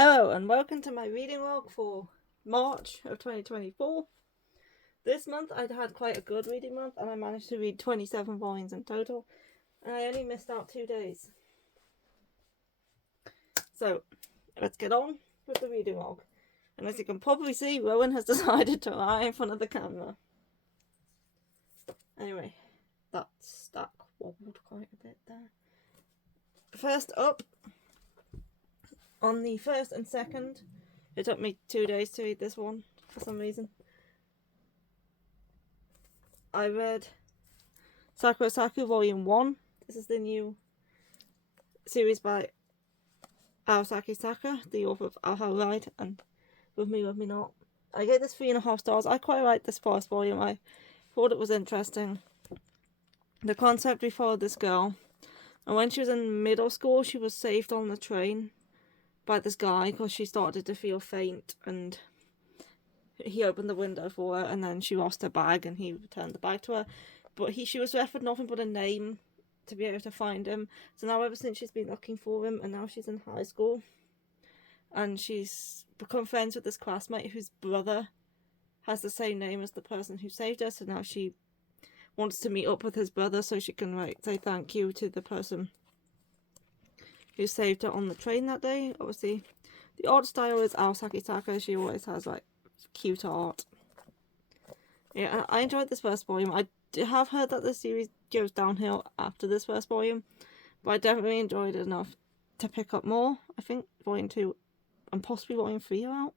Hello and welcome to my reading log for March of 2024. This month I'd had quite a good reading month and I managed to read 27 volumes in total, and I only missed out 2 days. So let's get on with the reading log. And as you can probably see, Rowan has decided to lie in front of the camera. Anyway, that stack wobbled quite a bit there. First up, on the 1st and 2nd, it took me 2 days to read this one for some reason. I read Sasuke Saku Volume 1. This is the new series by Sasuke Saku, the author of I'll Ride and With Me Not. I gave this 3.5 stars. I quite liked this first volume. I thought it was interesting. The concept, we followed this girl, and when she was in middle school, she was saved on the train by this guy because she started to feel faint, and he opened the window for her, and then she lost her bag and he returned the bag to her, but she was left with nothing but a name to be able to find him. So now ever since she's been looking for him, and now she's in high school and she's become friends with this classmate whose brother has the same name as the person who saved her. So now she wants to meet up with his brother so she can say thank you to the person who saved her on the train that day. Obviously the art style is Sasuke Saku. She always has cute art. Yeah, I enjoyed this first volume. I have heard that the series goes downhill after this first volume, but I definitely enjoyed it enough to pick up more. I think volume 2 and possibly volume 3 are out.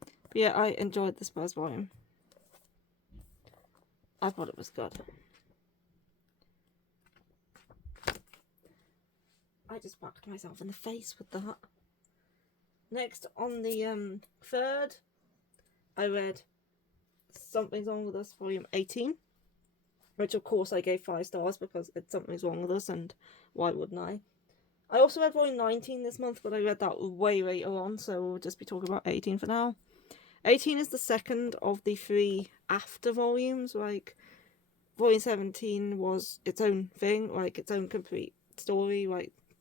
But yeah, I enjoyed this first volume. I thought it was good. I just whacked myself in the face with that. Next, on the 3rd, I read Something's Wrong With Us, Volume 18. Which, of course, I gave 5 stars because it's Something's Wrong With Us, and why wouldn't I? I also read Volume 19 this month, but I read that way later on, so we'll just be talking about 18 for now. 18 is the second of the 3 after volumes. Volume 17 was its own thing, its own complete story,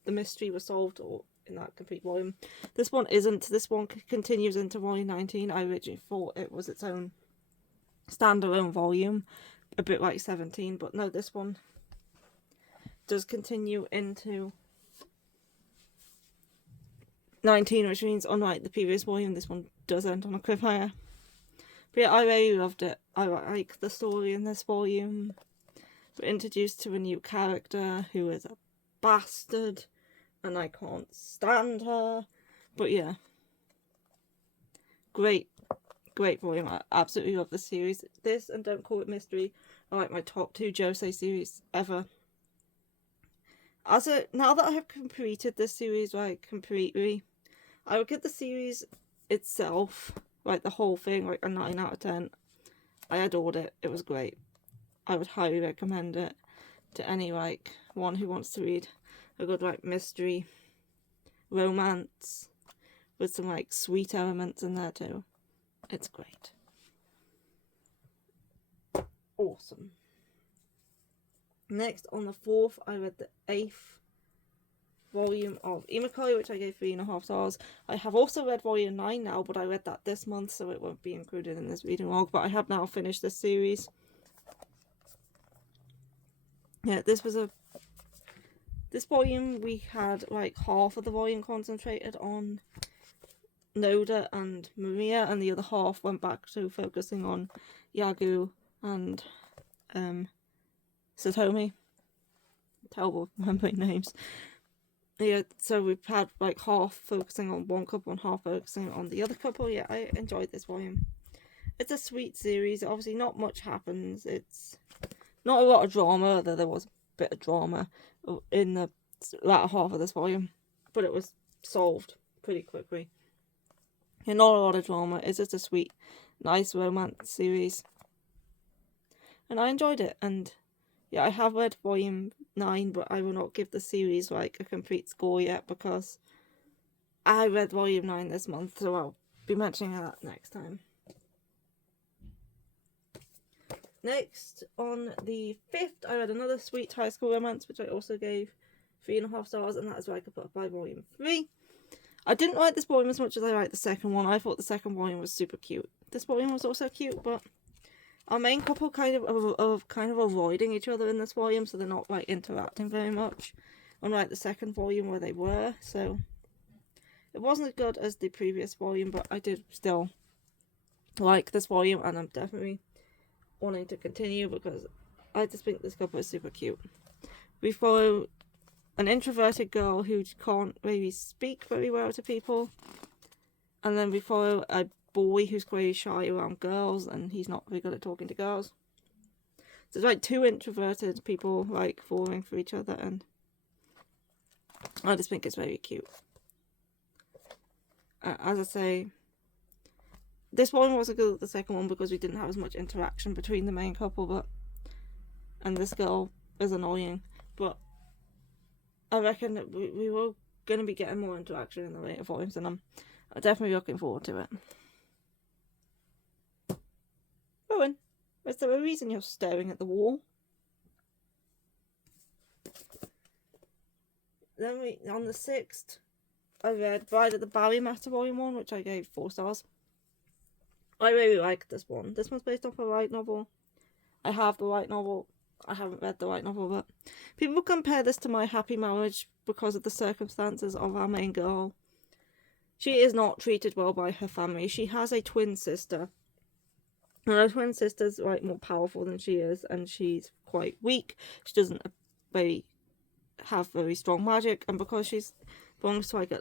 the mystery was solved in that complete volume. This one isn't. This one continues into Volume 19. I originally thought it was its own standalone volume, a bit like 17, but no, this one does continue into 19, which means unlike the previous volume, this one does end on a cliffhanger. But yeah, I really loved it. I like the story in this volume. We're introduced to a new character who is a bastard, and I can't stand her. But yeah, great volume. I absolutely love the series. This and Don't Call It Mystery are my top 2 Josei series ever. Now that I have completed this series completely, I would give the series itself, the whole thing, a 9 out of 10. I adored it. It was great. I would highly recommend it to any one who wants to read a good mystery romance with some sweet elements in there too. It's great. Awesome. Next, on the 4th, I read the 8th volume of Imoi, which I gave 3.5 stars. I have also read volume 9 now, but I read that this month, so it won't be included in this reading log. But I have now finished this series. Yeah, this volume, we had half of the volume concentrated on Noda and Maria, and the other half went back to focusing on Yagu and Satomi. Terrible remembering names. Yeah, so we've had half focusing on one couple and half focusing on the other couple. Yeah, I enjoyed this volume. It's a sweet series. Obviously not much happens. It's not a lot of drama, although there was a bit of drama in the latter half of this volume, but it was solved pretty quickly. Yeah, not a lot of drama. It's just a sweet, nice romance series, and I enjoyed it. And yeah, I have read volume 9, but I will not give the series a complete score yet because I read volume 9 this month, so I'll be mentioning that next time. Next, on the 5th, I read another sweet high school romance, which I also gave 3.5 stars, and that is why I could put up by volume 3. I didn't like this volume as much as I liked the second one. I thought the second volume was super cute. This volume was also cute, but our main couple kind of avoiding each other in this volume, so they're not like interacting very much, unlike the second volume where they were. So it wasn't as good as the previous volume, but I did still like this volume, and I'm definitely wanting to continue because I just think this couple is super cute. We follow an introverted girl who can't really speak very well to people, and then we follow a boy who's quite shy around girls, and he's not very good at talking to girls. So it's like two introverted people like falling for each other, and I just think it's very cute. As I say, this one wasn't good at the second one because we didn't have as much interaction between the main couple, and this girl is annoying, but I reckon that we were going to be getting more interaction in the later volumes, and I'm definitely looking forward to it. Rowan, is there a reason you're staring at the wall? Then on the 6th, I read Bride at the Barry Matter Volume 1, which I gave 4 stars. I really liked this one. This one's based off a light novel. I have the light novel. I haven't read the light novel, but people compare this to My Happy Marriage because of the circumstances of our main girl. She is not treated well by her family. She has a twin sister. And her twin sister's like more powerful than she is, and she's quite weak. She doesn't have very strong magic, and because she's belongs to like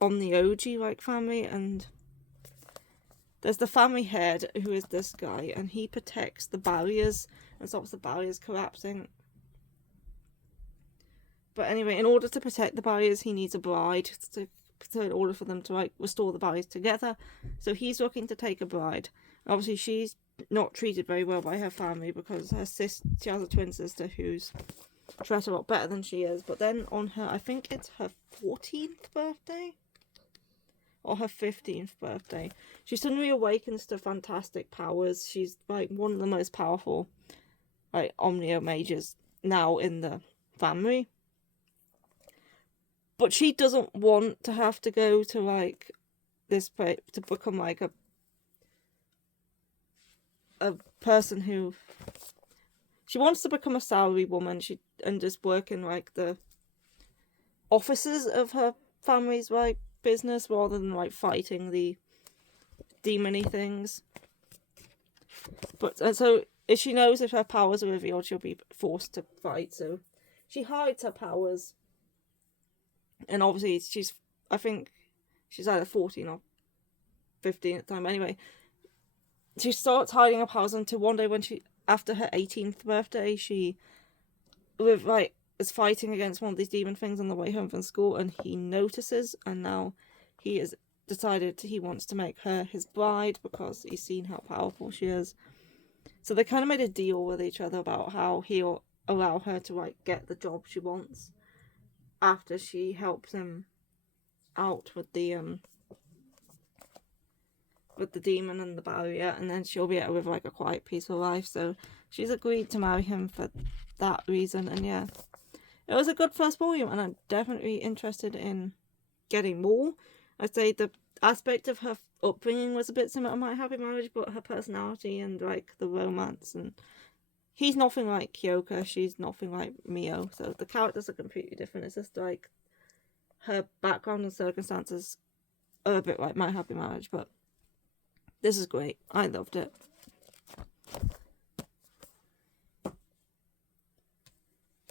on the OG like family, and there's the family head who is this guy, and he protects the barriers and stops the barriers collapsing. But anyway, in order to protect the barriers, he needs a bride in order for them to like restore the barriers together. So he's looking to take a bride. Obviously, she's not treated very well by her family because she has a twin sister who's treated a lot better than she is. But then on her, I think it's her 14th birthday or her 15th birthday, she suddenly awakens to fantastic powers. She's like one of the most powerful like Omnio mages now in the family. But she doesn't want to have to go to like this place to become like a person who she wants to become a salary woman. And just work in like the offices of her family's like business rather than like fighting the demony things. But so if she knows if her powers are revealed, she'll be forced to fight. So she hides her powers, and obviously I think she's either 14 or 15 at the time. Anyway, she starts hiding her powers until one day when after her 18th birthday, she is fighting against one of these demon things on the way home from school, and he notices, and now he has decided he wants to make her his bride because he's seen how powerful she is. So they kind of made a deal with each other about how he'll allow her to like get the job she wants after she helps him out with the demon and the barrier, and then she'll be able to live like a quiet, peaceful life. So she's agreed to marry him for that reason, and yeah, it was a good first volume, and I'm definitely interested in getting more. I'd say the aspect of her upbringing was a bit similar to My Happy Marriage, but her personality and like the romance, and he's nothing like Kyoka, she's nothing like Mio, so the characters are completely different. It's just like her background and circumstances are a bit like My Happy Marriage, but this is great. I loved it.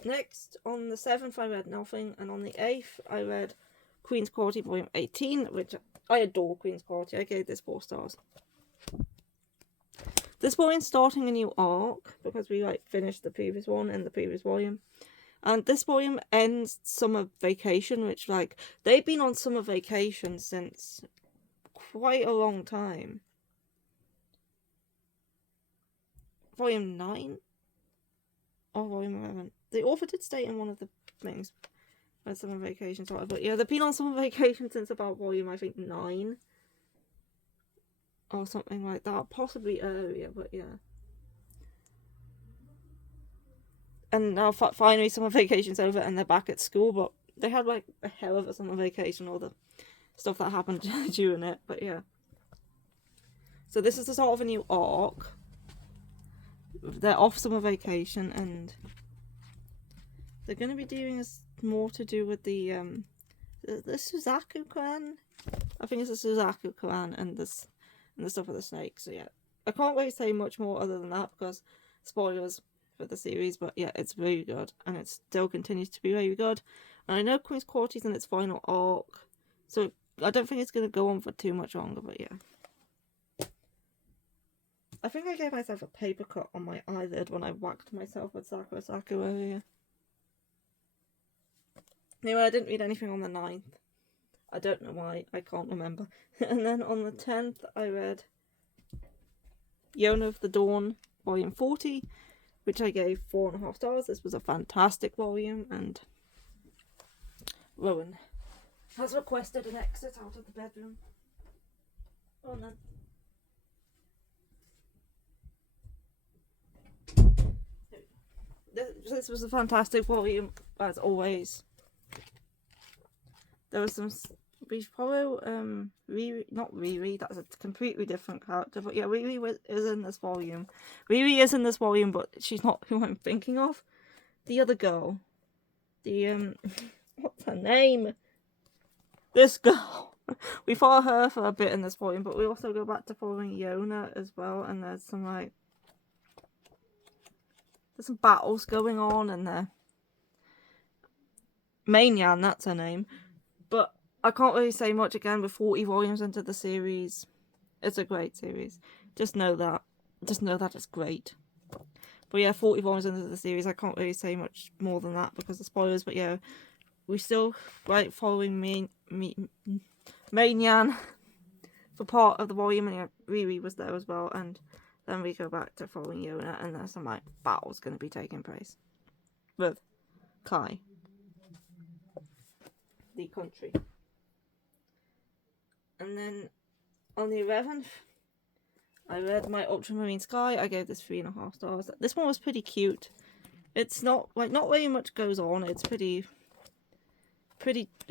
Next, on the 7th, I read nothing, and on the 8th, I read Queen's Quality Volume 18, which I adore Queen's Quality. I gave this 4 stars. This volume's starting a new arc, because we like finished the previous one in the previous volume. And this volume ends summer vacation, which like, they've been on summer vacation since quite a long time. Volume 9? Or Volume 11? The author did state in one of the things when summer vacation started, but yeah, they've been on summer vacation since about volume, I think, 9. Or something like that. Possibly earlier, but yeah. And now finally summer vacation's over and they're back at school, but they had like a hell of a summer vacation, all the stuff that happened during it, but yeah. So this is the sort of a new arc. They're off summer vacation and they're going to be doing more to do with the Suzaku clan. I think it's the Suzaku clan and the stuff with the snake. So yeah, I can't really say much more other than that because spoilers for the series. But yeah, it's very good and it still continues to be very good. And I know Queen's Court is in its final arc, so I don't think it's going to go on for too much longer. But yeah. I think I gave myself a paper cut on my eyelid when I whacked myself with Sasuke Saku earlier. Anyway, I didn't read anything on the 9th. I don't know why, I can't remember. And then on the 10th, I read Yona of the Dawn, volume 40, which I gave 4.5 stars. This was a fantastic volume, and Rowan has requested an exit out of the bedroom. Oh no. This was a fantastic volume, as always. There was some... We follow, Riri... Not Riri, that's a completely different character. But yeah, Riri is in this volume. Riri is in this volume, but she's not who I'm thinking of. The other girl. The, what's her name? This girl. We follow her for a bit in this volume, but we also go back to following Yona as well. And there's some, like... There's some battles going on and there. Mainyan, that's her name. But I can't really say much again with 40 volumes into the series. It's a great series. Just know that. Just know that it's great. But yeah, 40 volumes into the series, I can't really say much more than that because of spoilers. But yeah, we still like following Mainyan for part of the volume, and yeah, Riri was there as well. And then we go back to following Yona, and there's some like battles going to be taking place with Kai, the country. And then on the 11th, I read my Ultramarine Sky. I gave this 3.5 stars. This one was pretty cute. It's not very much goes on. It's pretty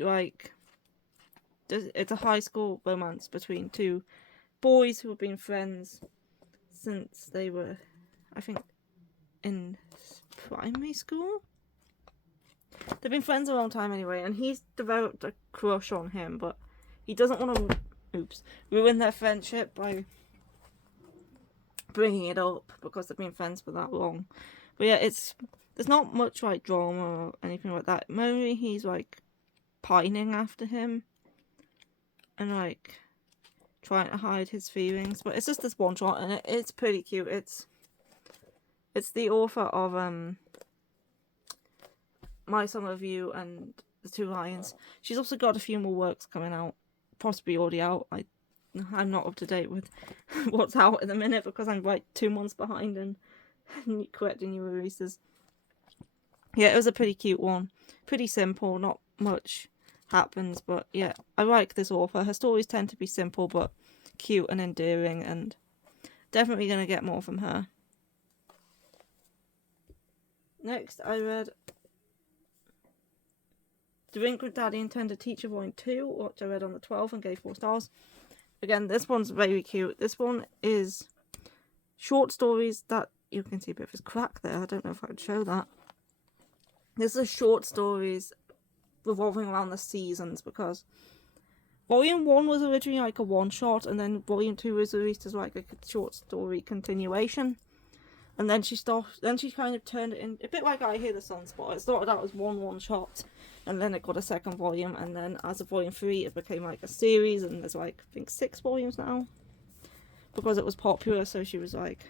like, it's a high school romance between two boys who have been friends since they were, I think, in primary school. They've been friends a long time anyway, and he's developed a crush on him, but he doesn't want to, ruin their friendship by bringing it up because they've been friends for that long. But yeah, there's not much like drama or anything like that. Mainly he's like pining after him and like trying to hide his feelings, but it's just this one shot and it's pretty cute. It's the author of My Summer Review and The Two Lions. She's also got a few more works coming out, possibly already out. I'm not up to date with what's out at the minute because I'm like 2 months behind in correcting new releases. Yeah, it was a pretty cute one. Pretty simple, not much happens, but yeah, I like this author. Her stories tend to be simple but cute and endearing, and definitely going to get more from her. Next, I read Delinquent Daddy and Tender Teacher Volume 2, which I read on the 12th and gave 4 stars. Again, this one's very cute. This one is short stories that, you can see a bit of his crack there, I don't know if I would show that. This is short stories revolving around the seasons, because Volume 1 was originally like a one-shot, and then Volume 2 was released as like a short story continuation. And then she kind of turned it in, a bit like I Hear the Sunspot. It started out as one-shot, and then it got a second volume, and then as of Volume 3 it became like a series, and there's like, I think 6 volumes now. Because it was popular, so she was like,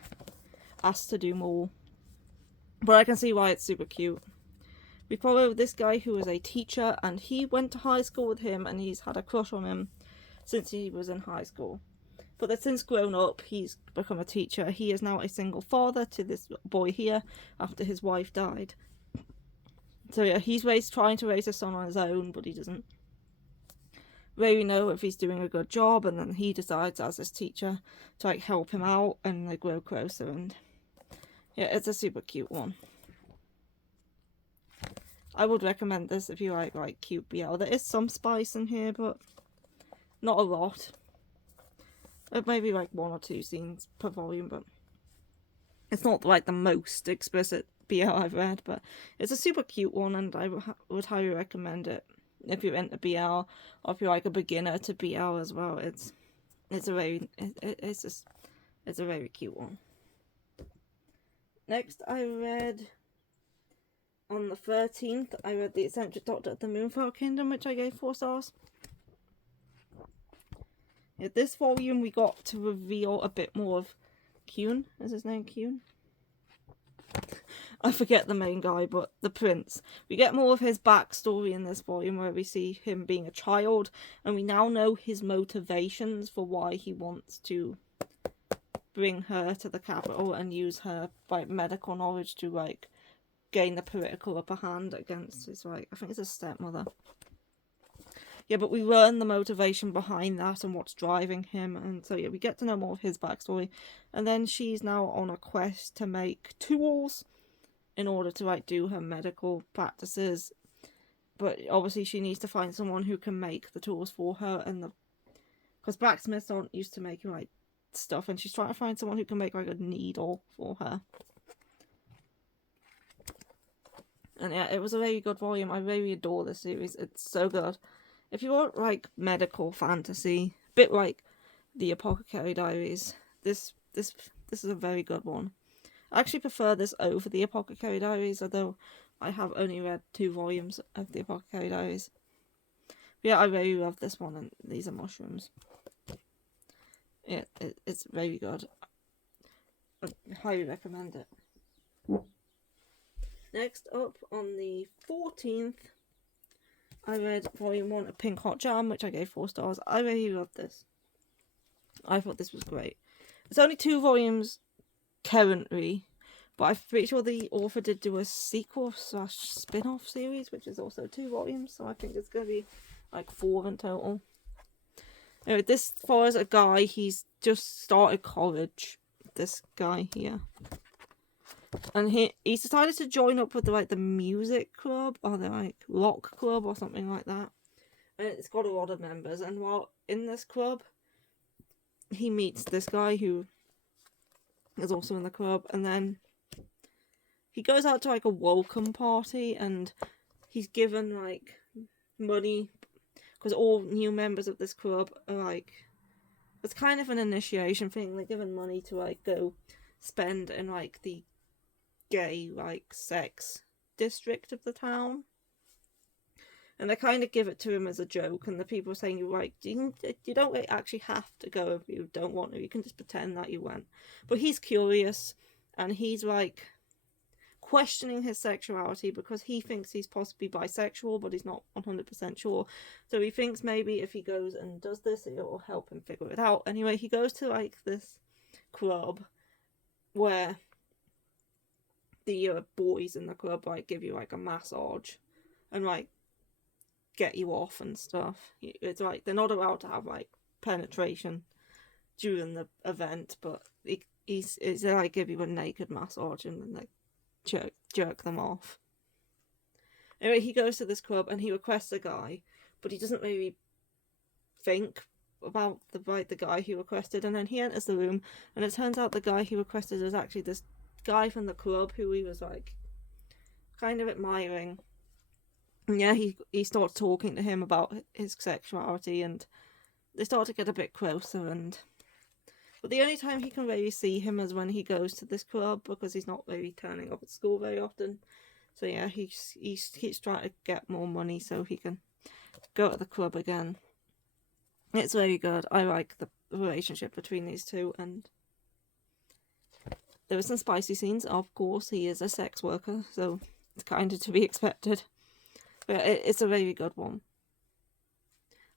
asked to do more. But I can see why it's super cute. We follow this guy who is a teacher, and he went to high school with him, and he's had a crush on him since he was in high school. But that since grown up, he's become a teacher. He is now a single father to this boy here after his wife died. So yeah, he's trying to raise his son on his own, but he doesn't really know if he's doing a good job. And then he decides as his teacher to like help him out, and they grow closer. And yeah, it's a super cute one. I would recommend this if you like cute BL. There is some spice in here, but Not a lot. Maybe like 1 or 2 scenes per volume, but it's not like the most explicit BL I've read, but it's a super cute one, and I would highly recommend it if you're into BL, or if you're like a beginner to BL as well. It's a very cute one. Next, I read on the 13th. I read The Eccentric Doctor of the Moonfire Kingdom, which I gave 4 stars. In this volume, we got to reveal a bit more of Kyun. Is his name Kyun? I forget the main guy, but the prince. We get more of his backstory in this volume, where we see him being a child, and we now know his motivations for why he wants to bring her to the capital and use her like medical knowledge to like gain the political upper hand against his I think it's his stepmother. Yeah, but we learn the motivation behind that and what's driving him, and so yeah, we get to know more of his backstory. And then she's now on a quest to make tools in order to like do her medical practices, but obviously she needs to find someone who can make the tools for her, and because blacksmiths aren't used to making like stuff, and she's trying to find someone who can make like a needle for her. And yeah, it was a very good volume. I really adore this series. It's so good. If you want like medical fantasy, a bit like the Apothecary Diaries, this is a very good one. I actually prefer this over the Apothecary Diaries, although I have only read 2 volumes of the Apothecary Diaries. But yeah, I really love this one, and these are mushrooms. Yeah, it's very good. I highly recommend it. Next up, on the 14th, I read Volume 1 of Pink Hot Jam, which I gave 4 stars. I really loved this. I thought this was great. It's only 2 volumes currently, but I'm pretty sure the author did do a sequel / spin-off series, which is also 2 volumes, so I think it's going to be like 4 in total. Anyway, this follows a guy, he's just started college, this guy here. And he's decided to join up with the music club, or the like rock club or something like that. And it's got a lot of members, and while in this club, he meets this guy who is also in the club, and then he goes out to like a welcome party, and he's given like money, because all new members of this club are like, it's kind of an initiation thing. They're given money to like go spend in like the gay like sex district of the town, and they kind of give it to him as a joke, and the people are saying, you're like, you don't actually have to go if you don't want to, you can just pretend that you went. But he's curious, and he's like questioning his sexuality, because he thinks he's possibly bisexual, but he's not 100% sure. So he thinks maybe if he goes and does this, it will help him figure it out. Anyway, he goes to like this club where the boys in the club like give you like a massage and like get you off and stuff. It's like they're not allowed to have like penetration during the event, but he's like give you a naked massage and then like jerk them off. Anyway, he goes to this club and he requests a guy, but he doesn't really think about the guy he requested, and then he enters the room, and it turns out the guy he requested is actually this guy from the club who he was like kind of admiring. And yeah, he starts talking to him about his sexuality, and they start to get a bit closer, but the only time he can really see him is when he goes to this club, because he's not really turning up at school very often. So yeah, he's trying to get more money so he can go to the club again. It's very good. I like the relationship between these two, and there were some spicy scenes. Of course, he is a sex worker, so it's kind of to be expected. But it's a very good one.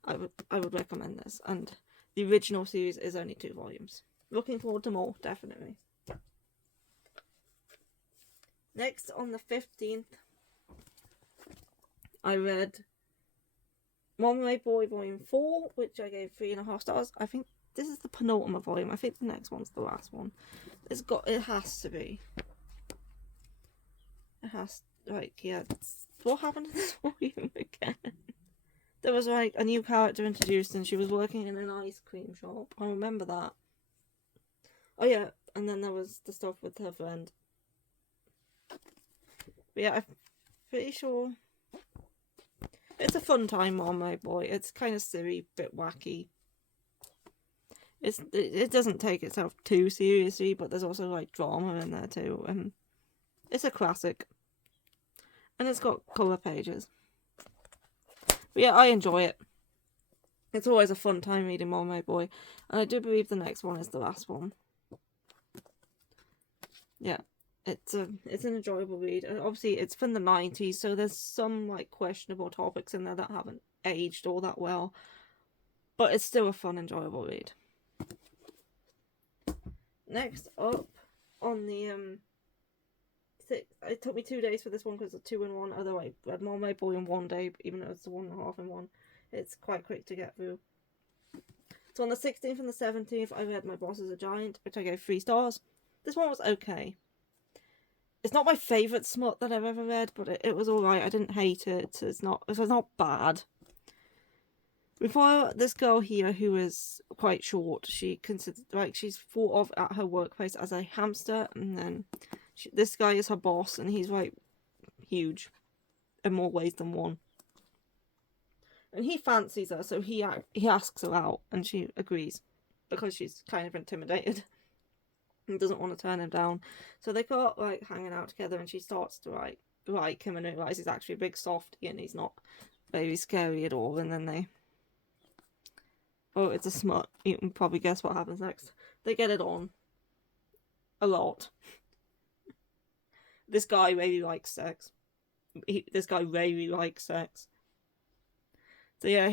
I would recommend this, and the original series is only 2 volumes. Looking forward to more, definitely. Next, on the 15th, I read One Way Boy Volume 4, which I gave 3.5 stars. I think this is the penultimate volume. I think the next one's the last one. It has to be. It has, like, yeah. What happened to this volume again? there was like a new character introduced and she was working in an ice cream shop. I remember that. Oh yeah, and then there was the stuff with her friend. But yeah, I'm pretty sure it's a fun time on My Boy. It's kind of silly, bit wacky. It doesn't take itself too seriously, but there's also like drama in there too, and it's a classic. And it's got colour pages. But yeah, I enjoy it. It's always a fun time reading My Boy, and I do believe the next one is the last one. Yeah, it's an enjoyable read, and obviously it's from the 90s, so there's some like questionable topics in there that haven't aged all that well, but it's still a fun, enjoyable read. Next up on the it took me 2 days for this one because it's 2 in 1. Although I read My Boy in 1 day, even though it's 1.5 in 1, it's quite quick to get through. So on the 16th and the 17th, I read My Boss is a Giant, which I gave 3 stars. This one was okay. It's not my favourite smut that I've ever read, but it was alright. I didn't hate it. It was not bad. Before, this girl here, who is quite short, she's thought of at her workplace as a hamster, and then this guy is her boss, and he's like huge in more ways than one. And he fancies her, so he asks her out, and she agrees because she's kind of intimidated and doesn't want to turn him down. So they got like hanging out together, and she starts to like him, and realize he's actually a big softie and he's not very scary at all. And then it's a smut. You can probably guess what happens next. They get it on a lot. This guy really likes sex. So yeah,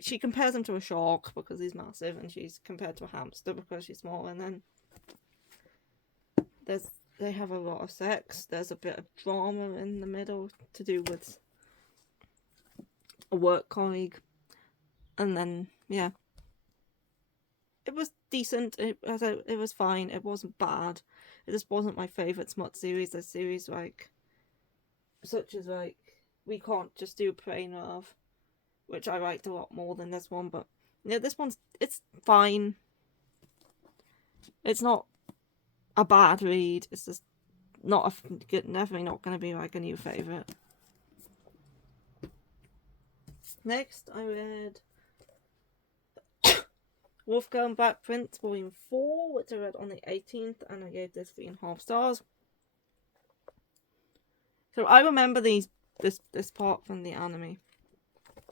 she compares him to a shark because he's massive, and she's compared to a hamster because she's small. And then they have a lot of sex. There's a bit of drama in the middle to do with a work colleague, and then yeah, it was decent. It was fine. It wasn't bad. It just wasn't my favourite smut series. The series such as We Can't Just Do Pray Love, which I liked a lot more than this one. But yeah, it's fine. It's not a bad read. It's just definitely not going to be like a new favourite. Next, I read Wolfgang Black Prince Volume 4, which I read on the 18th, and I gave this 3.5 stars. So I remember this part from the anime.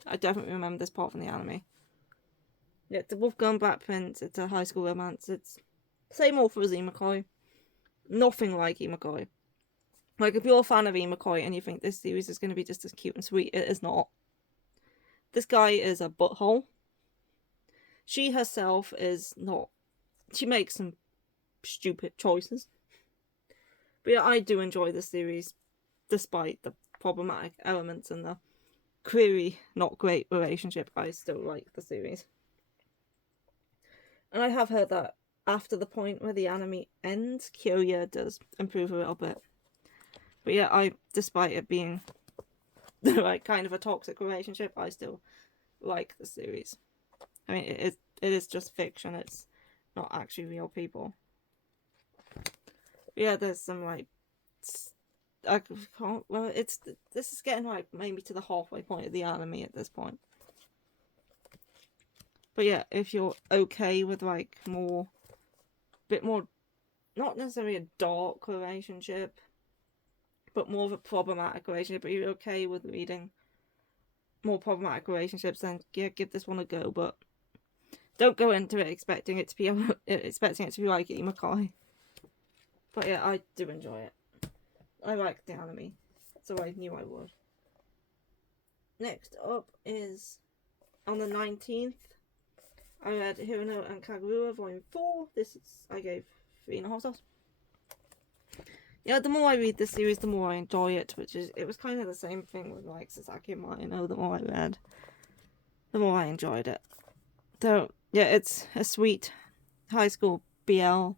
I definitely remember this part from the anime. Yeah, it's a Wolfgang Black Prince. It's a high school romance. It's same author as Imoi. Nothing like Imoi. Like, if you're a fan of Imoi and you think this series is going to be just as cute and sweet, it is not. This guy is a butthole. She herself is not. She makes some stupid choices. But yeah, I do enjoy this series, despite the problematic elements and the query, not great relationship. I still like the series. And I have heard that after the point where the anime ends, Kyoya does improve a little bit. But yeah, despite it being like kind of a toxic relationship, I still like the series. I mean, it is just fiction. It's not actually real people. But yeah, there's some I can't. Well, this is getting like maybe to the halfway point of the anime at this point. But yeah, if you're okay with like bit more, not necessarily a dark relationship, but more of a problematic relationship, but you're okay with reading more problematic relationships, then yeah, give this one a go. But don't go into it expecting it to be like Imoi. But yeah, I do enjoy it. I like the anime, so I knew I would. Next up is on the 19th. I read Hino Kagara Volume 4. I gave 3.5 stars. Yeah, the more I read this series, the more I enjoy it, it was kind of the same thing with like Sasuke Saku. The more I read, the more I enjoyed it. So yeah, it's a sweet high school BL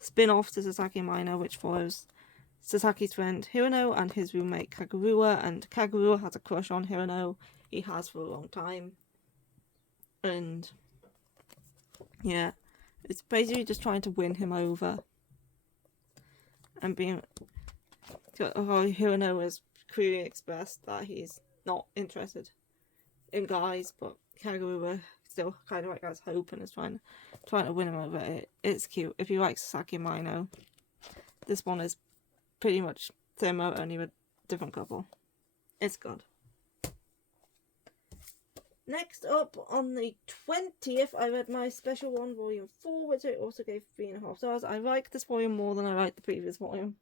spin-off to Sasuke Saku, which follows Sasaki's friend Hino and his roommate Kagura, and Kagura has a crush on Hino, he has for a long time. And yeah, it's basically just trying to win him over. And being... Hino has clearly expressed that he's not interested in guys, but Kagura still kind of like has hope and is trying to win him over. It's cute. If you like Sasaki Mino, this one is pretty much similar, only with different couple. It's good. Next up, on the 20th, I read my special one, volume 4, which I also gave 3.5 stars. I like this volume more than I liked the previous volume.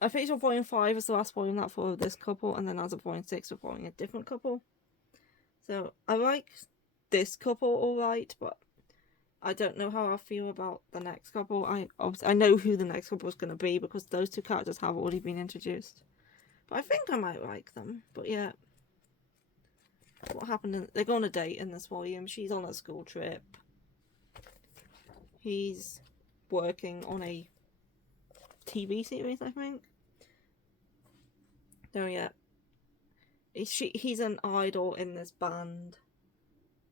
I finished on volume 5 as the last volume that followed this couple, and then as of volume 6 we're following a different couple. So I like this couple alright, but I don't know how I feel about the next couple. I know who the next couple is going to be because those two characters have already been introduced. But I think I might like them. But yeah. What happened? They go on a date in this volume. She's on a school trip. He's working on a TV series, I think. So yeah. He's an idol in this band.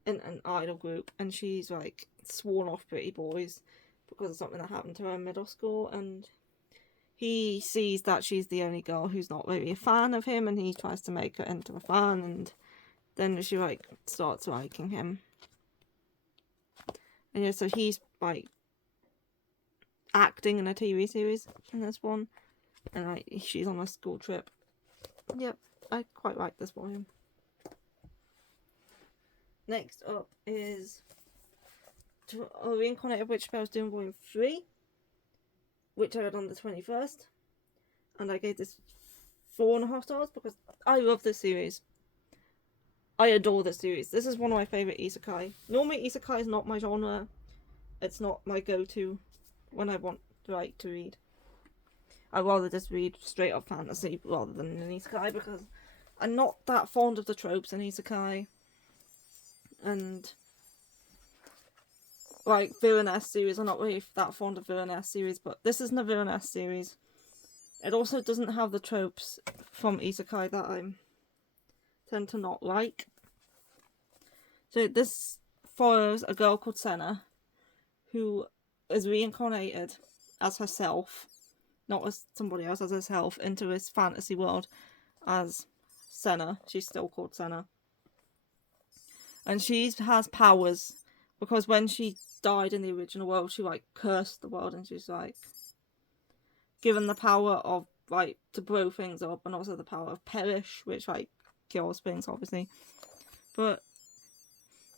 In an idol group. And she's like sworn off pretty boys because of something that happened to her in middle school. And he sees that she's the only girl who's not really a fan of him. And he tries to make her into a fan. And then she like starts liking him. And yeah, so he's like acting in a TV series in this one. And like she's on a school trip. Yep, I quite like this volume. Next up is a Reincarnated Witch Spells doing volume 3, which I read on the 21st. And I gave this 4.5 stars because I love this series. I adore this series. This is one of my favourite isekai. Normally isekai is not my genre. It's not my go-to when I want to read. I'd rather just read straight up fantasy rather than an isekai because I'm not that fond of the tropes in isekai. And like villainess series, I'm not really that fond of villainess series, but this isn't a villainess series. It also doesn't have the tropes from isekai that I tend to not like. So this follows a girl called Senna who is reincarnated as herself, not as somebody else, as herself, into this fantasy world as Senna. She's still called Senna. And she has powers because when she died in the original world, she like cursed the world and she's like given the power of like to blow things up and also the power of perish, which like kills things obviously. But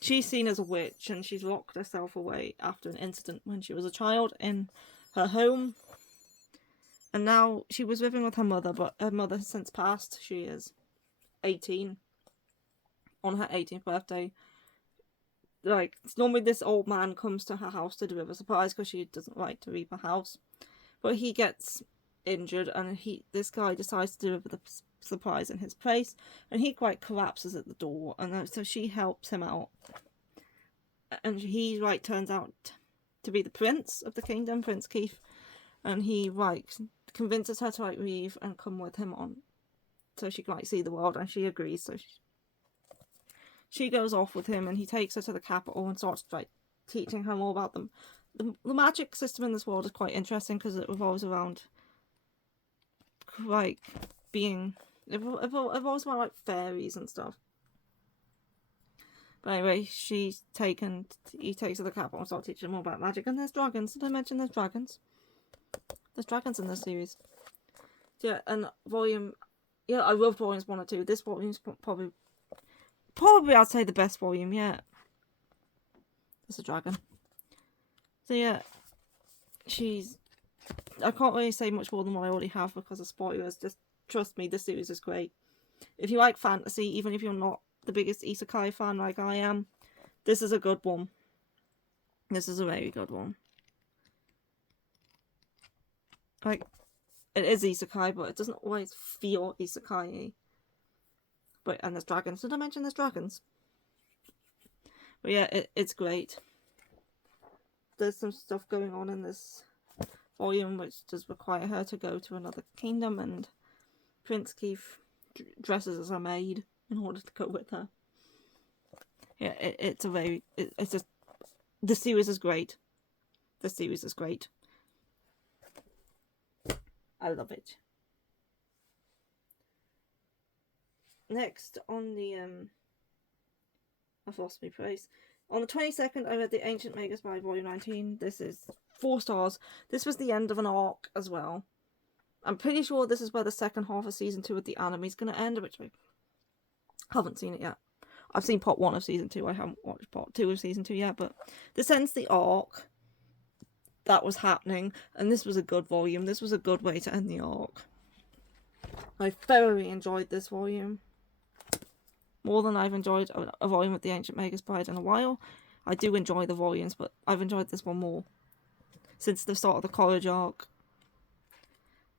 she's seen as a witch and she's locked herself away after an incident when she was a child in her home. And now she was living with her mother, but her mother has since passed. She is 18. On her 18th birthday. Like, normally this old man comes to her house to deliver supplies because she doesn't like to leave her house. But he gets injured and this guy decides to deliver the supplies in his place. And he quite collapses at the door. And so she helps him out. And he, like, turns out to be the prince of the kingdom, Prince Keith. And he, like, convinces her to, like, leave and come with him on. So she can, like, see the world. And she agrees. So she goes off with him and he takes her to the capital and starts like teaching her more about them. The magic system in this world is quite interesting because it revolves around like it revolves around like fairies and stuff. But anyway, he takes her to the capital and starts teaching her more about magic. And there's dragons. Did I mention there's dragons? There's dragons in this series. Yeah, and yeah, I love volumes 1 and 2. This volume's probably I'd say the best volume yet. There's a dragon. So yeah, I can't really say much more than what I already have because of spoilers. Just trust me, this series is great. If you like fantasy, even if you're not the biggest isekai fan like I am, this is a good one. This is a very good one. Like, it is isekai, but it doesn't always feel isekai-y. But, and there's dragons. Did I mention there's dragons? But yeah, it's great. There's some stuff going on in this volume which does require her to go to another kingdom, and Prince Keith dresses as a maid in order to go with her. Yeah, it's a very... It's just... The series is great. The series is great. I love it. Next on the... I've lost my place. On the 22nd, I read The Ancient Manga Spy Volume 19. This is 4 stars. This was the end of an arc as well. I'm pretty sure this is where the second half of Season 2 of the anime is going to end, which I haven't seen it yet. I've seen part 1 of Season 2. I haven't watched part 2 of Season 2 yet, but this ends the arc that was happening, and this was a good volume. This was a good way to end the arc. I thoroughly enjoyed this volume. More than I've enjoyed a volume of The Ancient Manga Spy in a while. I do enjoy the volumes, but I've enjoyed this one more since the start of the college arc.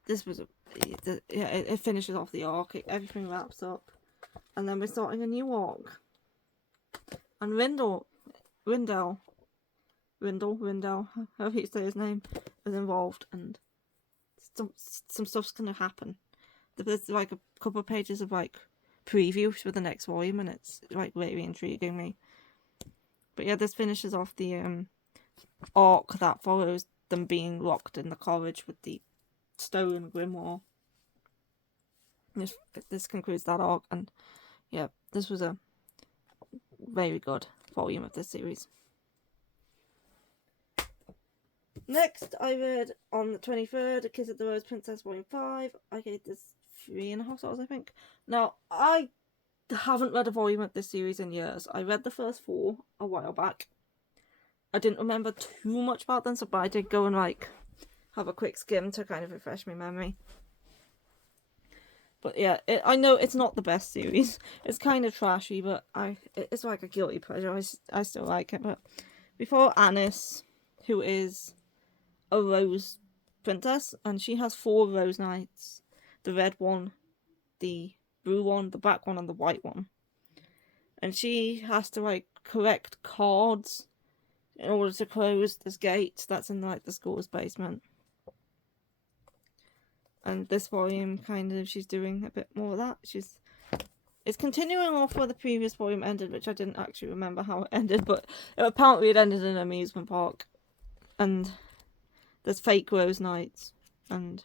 This was it finishes off the arc. Everything wraps up, and then we're starting a new arc. And Rindel, however you say his name, is involved, and some stuff's gonna happen. There's like a couple of pages of like previews for the next volume, and it's like really intriguing me. But yeah, this finishes off the arc that follows them being locked in the college with the stolen grimoire. This concludes that arc, and yeah, this was a very good volume of this series. Next, I read on the 23rd, A Kiss of the Rose Princess Volume 5. I gave this 3.5 stars, I think. Now, I haven't read a volume of this series in years. I read the first 4 a while back. I didn't remember too much about them, but I did go and like have a quick skim to kind of refresh my memory. But yeah, I know it's not the best series. It's kind of trashy, but it's like a guilty pleasure. I still like it. But before Anis, who is a rose princess, and she has 4 rose knights. The red one, the blue one, the black one, and the white one. And she has to like collect cards in order to close this gate that's in like the school's basement. And this volume kind of, she's doing a bit more of that. It's continuing off where the previous volume ended, which I didn't actually remember how it ended, but apparently it ended in an amusement park. And there's fake rose knights, and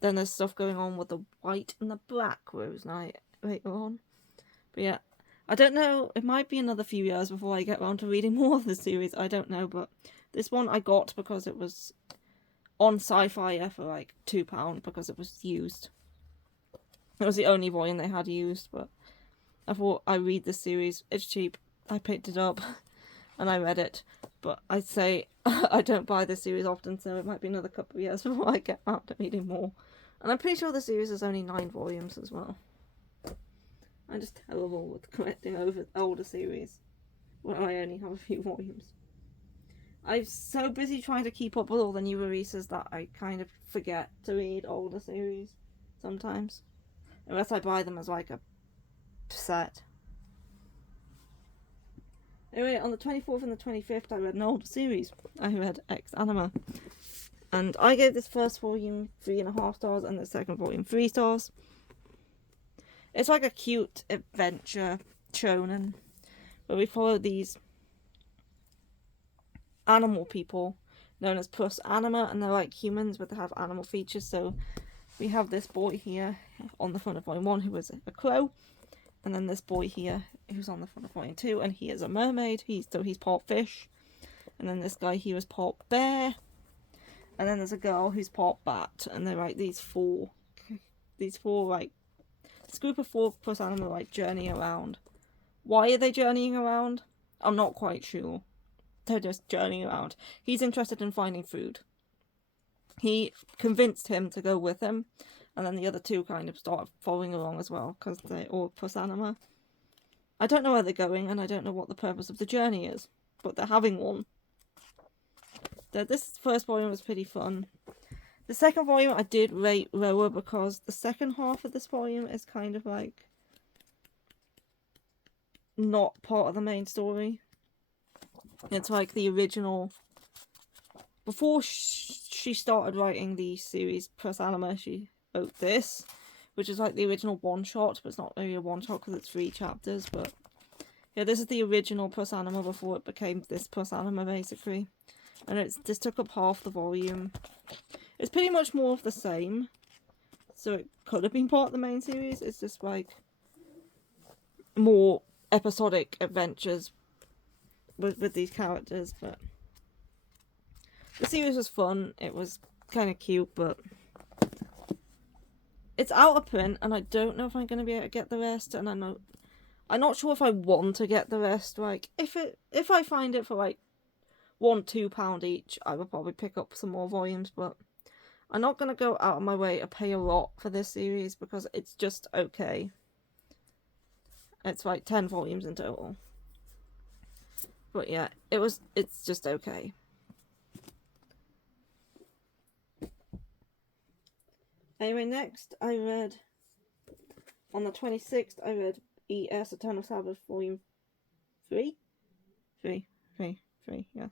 then there's stuff going on with the white and the black rose knight later on. But yeah, I don't know, it might be another few years before I get around to reading more of the series, I don't know, but this one I got because it was on Sci-Fi for like £2 because it was used. It was the only volume they had used, but I thought I'd read this series. It's cheap. I picked it up and I read it. But I'd say I don't buy this series often, so it might be another couple of years before I get around to reading more. And I'm pretty sure the series is only 9 volumes as well. I'm just terrible with collecting over older series when I only have a few volumes. I'm so busy trying to keep up with all the new releases that I kind of forget to read older series sometimes. Unless I buy them as like a set. Anyway, on the 24th and the 25th I read an older series. I read Anima. And I gave this first volume 3.5 stars and the second volume 3 stars. It's like a cute adventure shonen where we follow these animal people known as plus Anima, and they're like humans but they have animal features. So we have this boy here on the front of volume 1 who is a crow, and then this boy here who's on the front of volume 2 and he is a mermaid. He's part fish, and then this guy here is part bear, and then there's a girl who's part bat, and they're like these four like this group of 4 plus Anima like journeying around. Why are they journeying around? I'm not quite sure. They're just journeying around. He's interested in finding food. He convinced him to go with him, and then the other 2 kind of start following along as well, because they're all plus Anima. I don't know where they're going, and I don't know what the purpose of the journey is, but they're having one. This first volume was pretty fun. The second volume I did rate lower because the second half of this volume is kind of like not part of the main story. It's like the original. Before she started writing the series plus Anima, she wrote this, which is like the original one-shot, but it's not really a one-shot because it's 3 chapters, but yeah, this is the original plus Anima before it became this plus Anima, basically. And this took up half the volume. It's pretty much more of the same, so it could have been part of the main series. It's just like more episodic adventures with these characters, but the series was fun. It was kind of cute, but it's out of print, and I don't know if I'm going to be able to get the rest, and I'm not sure if I want to get the rest. Like, if I find it for like £1-2 each, I will probably pick up some more volumes, but I'm not going to go out of my way to pay a lot for this series because it's just okay. It's like 10 volumes in total. But yeah, it's just okay. Anyway, next I read, on the 26th, I read ES Eternal Sabbath Volume 3? 3, yes.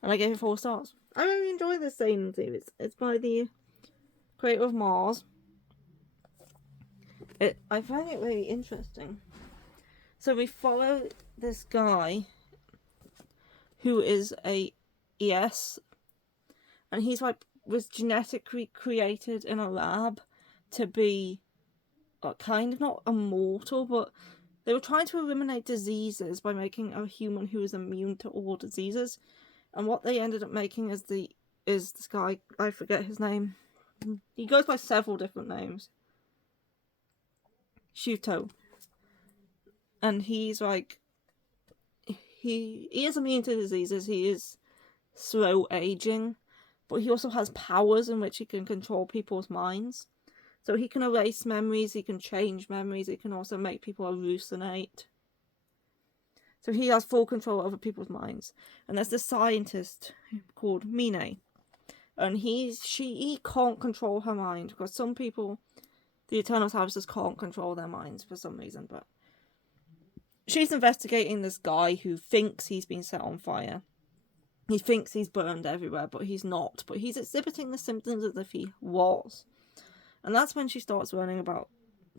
And I gave it 4 stars. I really enjoy this seinen series. It's by the creator of Mars. I find it really interesting. So we follow this guy who is a ES, and he's like was genetically created in a lab to be kind of not immortal, but they were trying to eliminate diseases by making a human who is immune to all diseases. And what they ended up making is this guy, I forget his name. He goes by several different names. Shuto. And he's like, he is immune to diseases, he is slow aging, but he also has powers in which he can control people's minds. So he can erase memories, he can change memories, he can also make people hallucinate. So he has full control over people's minds. And there's this scientist called Mine. And she can't control her mind, because some people, the Eternal Harvesters, can't control their minds for some reason, but she's investigating this guy who thinks he's been set on fire. He thinks he's burned everywhere, but he's not. But he's exhibiting the symptoms as if he was. And that's when she starts learning about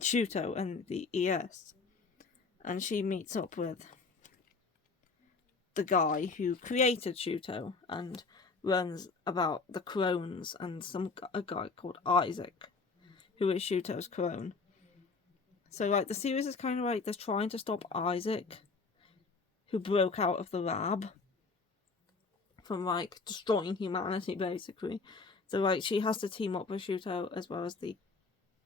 Shuto and the ES. And she meets up with the guy who created Shuto and learns about the clones and a guy called Isaac, who is Shuto's clone. So, like, the series is kind of like they're trying to stop Isaac, who broke out of the lab, from, like, destroying humanity, basically. So, like, she has to team up with Shuto as well as the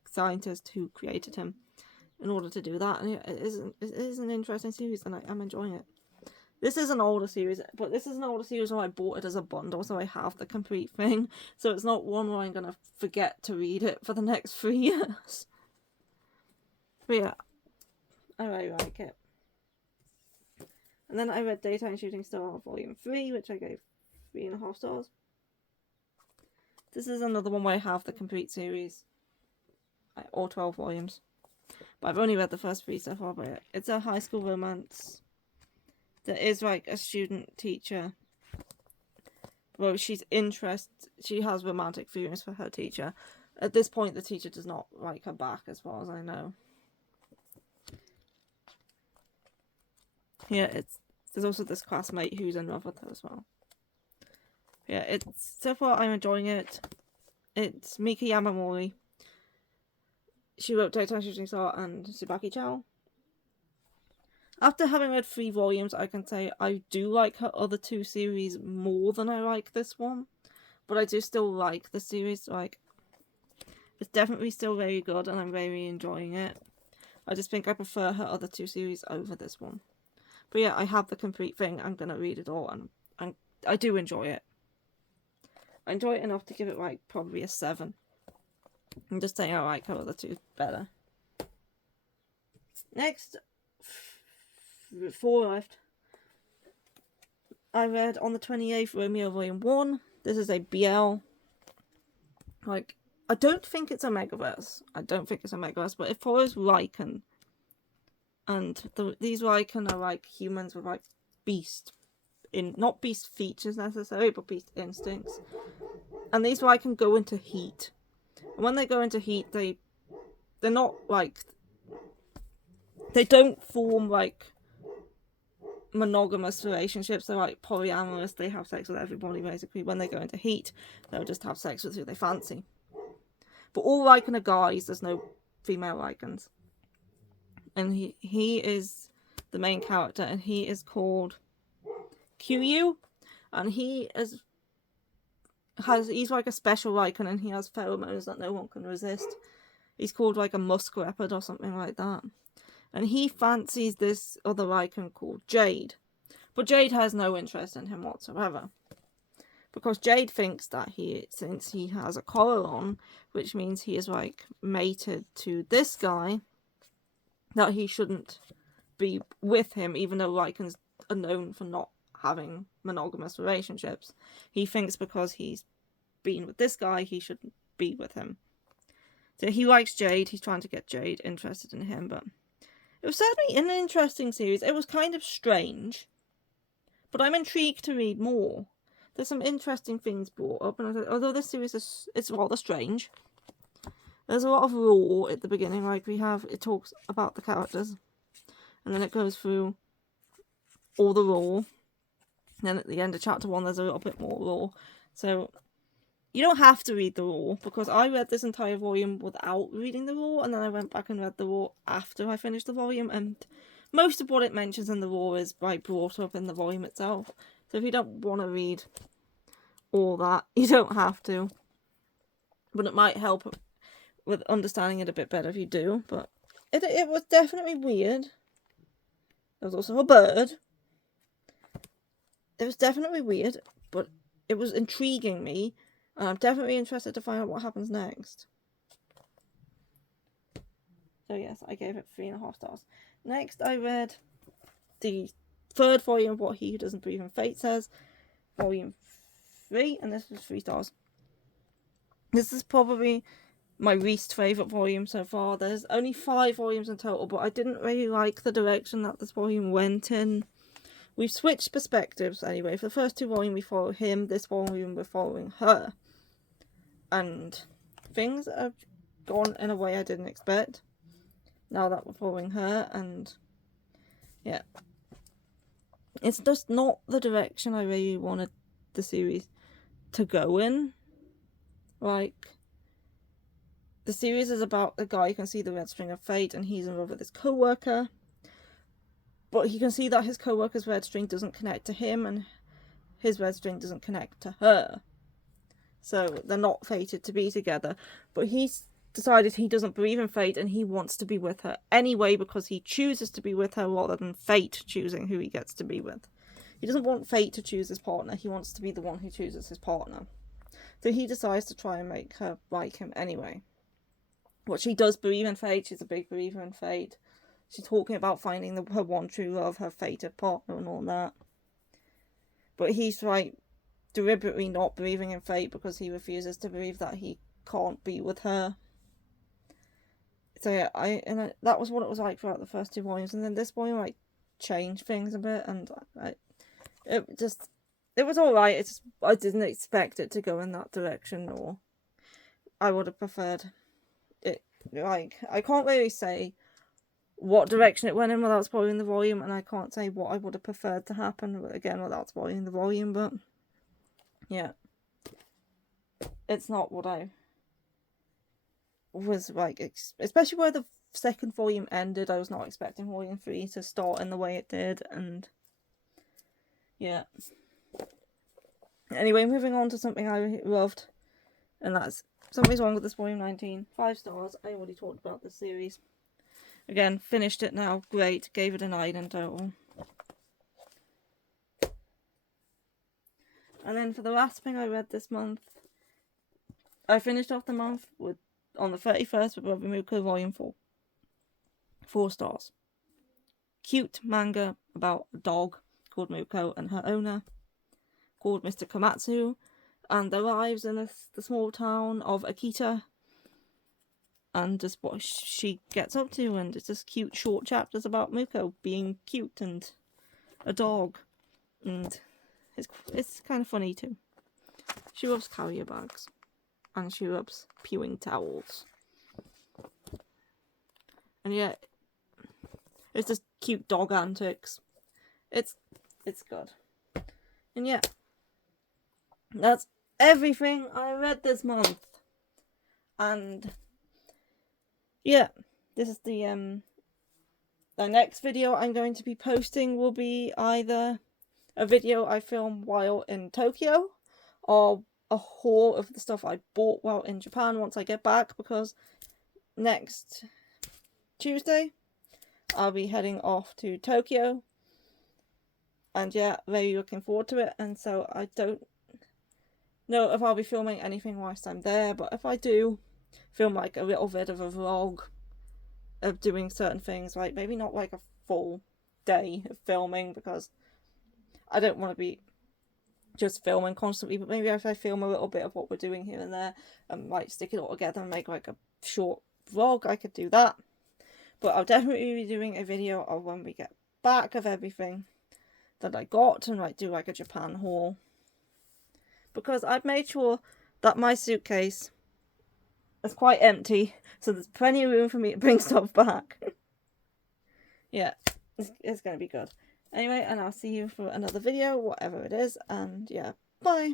scientist who created him in order to do that. And it is an interesting series, and I'm enjoying it. This is an older series, but this is an older series where I bought it as a bundle, so I have the complete thing. So it's not one where I'm going to forget to read it for the next 3 years. But yeah, I really like it. And then I read Daytime Shooting Star Volume 3, which I gave 3.5 stars. This is another one where I have the complete series. All 12 volumes. But I've only read the first 3 so far, but it's a high school romance. There is, like, a student teacher. Well, she has romantic feelings for her teacher. At this point, the teacher does not like her back, as far as I know. Yeah, there's also this classmate who's in love with her as well. Yeah, so far I'm enjoying it. It's Mika Yamamori. She wrote Daytime Shooting Star and Tsubaki Chow. After having read 3 volumes, I can say I do like her other 2 series more than I like this one. But I do still like the series. Like, it's definitely still very good, and I'm very enjoying it. I just think I prefer her other 2 series over this one. But yeah, I have the complete thing. I'm going to read it all, and I do enjoy it. I enjoy it enough to give it, like, probably a 7. I'm just saying I like her other 2 better. Next, 4 left. I read on the 28th Romeo Volume 1. This is a BL. Like, I don't think it's a Megaverse. But it follows Lycan. And these Lycan are like humans with like not beast features necessarily, but beast instincts. And these Lycan go into heat. And when they go into heat, they're not like, they don't form like monogamous relationships. They're like polyamorous. They have sex with everybody basically. When they go into heat, they'll just have sex with who they fancy. But all Lycan are guys. There's no female Lycans. And he is the main character, and he is called Kiryu, and he's like a special Lycan, and he has pheromones that no one can resist. He's called like a musk leopard or something like that. And he fancies this other Lycan called Jade. But Jade has no interest in him whatsoever. Because Jade thinks that since he has a collar on, which means he is like mated to this guy, that he shouldn't be with him, even though Lycans are known for not having monogamous relationships. He thinks because he's been with this guy, he shouldn't be with him. So he likes Jade, he's trying to get Jade interested in him, but it was certainly an interesting series. It was kind of strange, but I'm intrigued to read more. There's some interesting things brought up, and although this series it's rather strange, there's a lot of lore at the beginning. Like it talks about the characters, and then it goes through all the lore. And then at the end of chapter 1, there's a little bit more lore. So you don't have to read the lore, because I read this entire volume without reading the lore, and then I went back and read the lore after I finished the volume, and most of what it mentions in the lore is brought up in the volume itself. So if you don't want to read all that, you don't have to. But it might help with understanding it a bit better if you do. But it was definitely weird. There was also a bird. It was definitely weird, but it was intriguing me, and I'm definitely interested to find out what happens next. So yes, I gave it 3.5 stars. Next, I read the 3rd volume of What He Who Doesn't Believe in Fate Says, volume 3, and this was 3 stars. This is probably my least favourite volume so far. There's only 5 volumes in total, but I didn't really like the direction that this volume went in. We've switched perspectives anyway. For the first 2 volumes we follow him, this volume we're following her. And things have gone in a way I didn't expect, now that we're following her, and yeah. It's just not the direction I really wanted the series to go in. Like, the series is about a guy who can see the red string of fate, and he's in love with his co-worker. But he can see that his co-worker's red string doesn't connect to him, and his red string doesn't connect to her. So they're not fated to be together. But he's decided he doesn't believe in fate, and he wants to be with her anyway, because he chooses to be with her rather than fate choosing who he gets to be with. He doesn't want fate to choose his partner. He wants to be the one who chooses his partner. So he decides to try and make her like him anyway. What she does believe in fate. She's a big believer in fate. She's talking about finding her one true love, her fated partner and all that. But he's like deliberately not believing in fate because he refuses to believe that he can't be with her. So yeah, that was what it was like throughout the first 2 volumes, and then this volume like changed things a bit, and it was alright. It's just, I didn't expect it to go in that direction, or I would have preferred it. Like, I can't really say what direction it went in without spoiling the volume, and I can't say what I would have preferred to happen again without spoiling the volume. But yeah, it's not what I was like, especially where the 2nd volume ended. I was not expecting volume 3 to start in the way it did, and yeah. Anyway, moving on to something I loved, and that's Something's Wrong with This Volume 19. 5 stars. I already talked about this series. Again, finished it now. Great. Gave it a 9 in total. And then for the last thing I read this month, I finished off the month on the 31st with Romeo Volume 4. 4 stars. Cute manga about a dog called Muko and her owner called Mr. Komatsu, and their lives in the small town of Akita, and just what she gets up to, and it's just cute short chapters about Muko being cute and a dog, and it's kind of funny too. She loves carrier bags. and she rubs pewing towels. And yeah, it's just cute dog antics. It's good. And yeah, that's everything I read this month. And yeah, this is the next video I'm going to be posting will be either a video I filmed while in Tokyo, or a haul of the stuff I bought while in Japan once I get back, because next Tuesday I'll be heading off to Tokyo, and yeah, very looking forward to it. And so I don't know if I'll be filming anything whilst I'm there, but if I do film like a little bit of a vlog of doing certain things, like maybe not like a full day of filming, because I don't want to be just filming constantly, but maybe if I film a little bit of what we're doing here and there and like stick it all together and make like a short vlog, I could do that. But I'll definitely be doing a video of when we get back of everything that I got, and like do like a Japan haul, because I've made sure that my suitcase is quite empty, so there's plenty of room for me to bring stuff back. Yeah, it's gonna be good. Anyway, and I'll see you for another video, whatever it is, and yeah, bye.